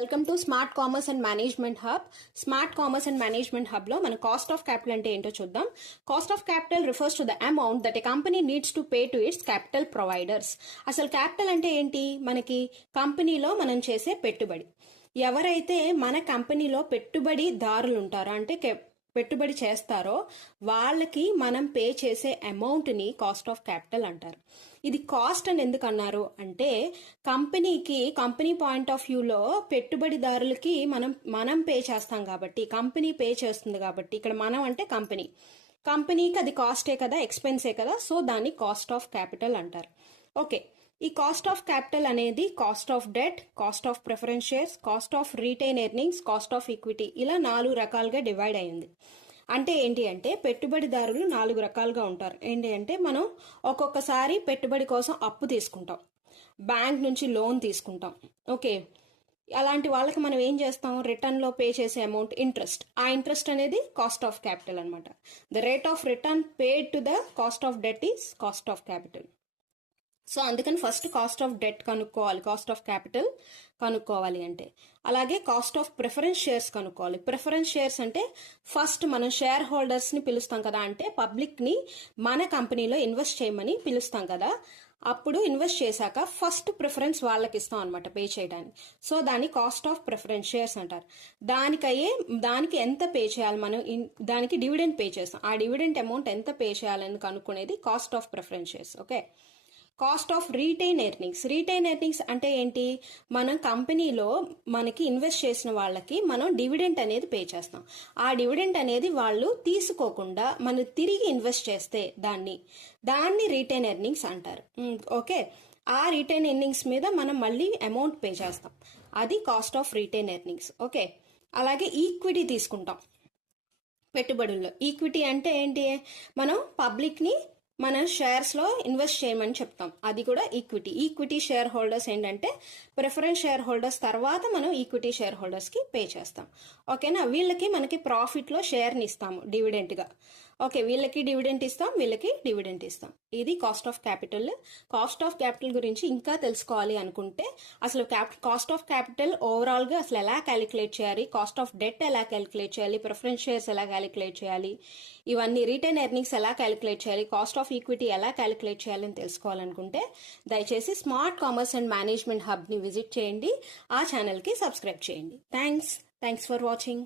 Welcome to smart commerce and management hub. Smart commerce and management hub లో మన cost of capital అంటే ఏంటో చూద్దాం. Cost of capital refers to the amount that a company needs to pay to it's capital providers. అసలు capital అంటే ఏంటి? మనకి కంపెనీలో మనం చేసే పెట్టుబడి. ఎవరైతే మన కంపెనీలో పెట్టుబడిదారులు ఉంటారో అంటే పెట్టుబడి చేస్తారో వాళ్ళకి మనం పే చేసే అమౌంట్ ని కాస్ట్ ఆఫ్ క్యాపిటల్ అంటారు. ఇది కాస్ట్ అని ఎందుకు అన్నారు అంటే కంపెనీ పాయింట్ ఆఫ్ వ్యూలో పెట్టుబడిదారులకి మనం పే చేస్తాం కాబట్టి, కంపెనీ పే చేస్తుంది కాబట్టి, ఇక్కడ మనం అంటే కంపెనీకి అది కాస్టే కదా, ఎక్స్పెన్సే కదా, సో దాన్ని కాస్ట్ ఆఫ్ క్యాపిటల్ అంటారు. ఓకే, ఈ కాస్ట్ ఆఫ్ క్యాపిటల్ అనేది cost of debt, cost of preference shares, cost of retain earnings, cost of equity ఇలా 4 రకాలుగా డివైడ్ అయింది. అంటే ఏంటి అంటే పెట్టుబడిదారులు 4 రకాలుగా ఉంటారు. ఏంటి అంటే మనం ఒక్కొక్కసారి పెట్టుబడి కోసం అప్పు తీసుకుంటాం, బ్యాంక్ నుంచి లోన్ తీసుకుంటాం. ఓకే, అలాంటి వాళ్ళకి మనం ఏం చేస్తాం? రిటర్న్ లో పే చేసే అమౌంట్ ఇంట్రెస్ట్. ఆ ఇంట్రెస్ట్ అనేది కాస్ట్ ఆఫ్ క్యాపిటల్ అనమాట. The rate of return paid to the cost of debt is cost of capital. So అందుకని ఫస్ట్ కాస్ట్ ఆఫ్ డెట్ కనుక్కోవాలి, కాస్ట్ ఆఫ్ క్యాపిటల్ కనుక్కోవాలి అంటే. అలాగే కాస్ట్ ఆఫ్ ప్రిఫరెన్స్ షేర్స్ కనుక్కోవాలి. Preference shares అంటే first మనం share holders ని పిలుస్తాం కదా, అంటే పబ్లిక్ ని మన కంపెనీలో ఇన్వెస్ట్ చేయమని పిలుస్తాం కదా. అప్పుడు ఇన్వెస్ట్ చేశాక ఫస్ట్ ప్రిఫరెన్స్ వాళ్ళకి ఇస్తాం అనమాట పే చేయడానికి. సో దాన్ని కాస్ట్ ఆఫ్ ప్రిఫరెన్స్ షేర్స్ అంటారు. దానికి ఎంత పే చేయాలి మనం, దానికి డివిడెండ్ పే చేస్తాం. ఆ డివిడెండ్ అమౌంట్ ఎంత పే చేయాలని కనుక్కునేది cost of preference shares. Okay, cost of retain earnings. Retain earnings అంటే ఏంటి? మనం కంపెనీలో మనకి ఇన్వెస్ట్ చేసిన వాళ్ళకి మనం డివిడెంట్ అనేది పే చేస్తాం. ఆ డివిడెంట్ అనేది వాళ్ళు తీసుకోకుండా మనం తిరిగి ఇన్వెస్ట్ చేస్తే దాన్ని రీటైన్ ఎర్నింగ్స్ అంటారు. ఓకే, ఆ రీటైన్ ఎర్నింగ్స్ మీద మనం మళ్ళీ అమౌంట్ పే చేస్తాం. అది cost of retain earnings. Okay, అలాగే ఈక్విటీ తీసుకుంటాం పెట్టుబడుల్లో. ఈక్విటీ అంటే ఏంటి? మనం పబ్లిక్ ని మన షేర్స్ లో ఇన్వెస్ట్ చేయమని చెప్తాం, అది కూడా ఈక్విటీ. ఈక్విటీ షేర్ హోల్డర్స్ ఏంటంటే ప్రిఫరెన్స్ షేర్ హోల్డర్స్ తర్వాత మనం ఈక్విటీ షేర్ హోల్డర్స్ కి పే చేస్తాం. ఓకేనా, వీళ్ళకి మనకి ప్రాఫిట్ లో షేర్ ని ఇస్తాము డివిడెంట్ గా. ఓకే, వీళ్ళకి డివిడెంట్ ఇస్తాం, వీళ్ళకి డివిడెంట్ ఇస్తాం. ఇది cost of capital. Cost of capital గురించి ఇంకా తెలుసుకోవాలి అనుకుంటే అసలు కాస్ట్ ఆఫ్ క్యాపిటల్ ఓవరాల్ గా అసలు ఎలా క్యాలిక్యులేట్ చేయాలి, కాస్ట్ ఆఫ్ డెట్ ఎలా క్యాలిక్యులేట్ చేయాలి, ప్రిఫరెన్స్ షేర్స్ ఎలా క్యాలిక్యులేట్ చేయాలి, ఇవన్నీ రిటైన్ ఎర్నింగ్స్ ఎలా క్యాలిక్యులేట్ చేయాలి, కాస్ట్ ఆఫ్ ఈక్విటీ ఎలా క్యాలిక్యులేట్ చేయాలని తెలుసుకోవాలనుకుంటే దయచేసి smart commerce and management hub ని విజిట్ చేయండి, ఆ ఛానల్ కి సబ్స్క్రైబ్ చేయండి. Thanks for watching.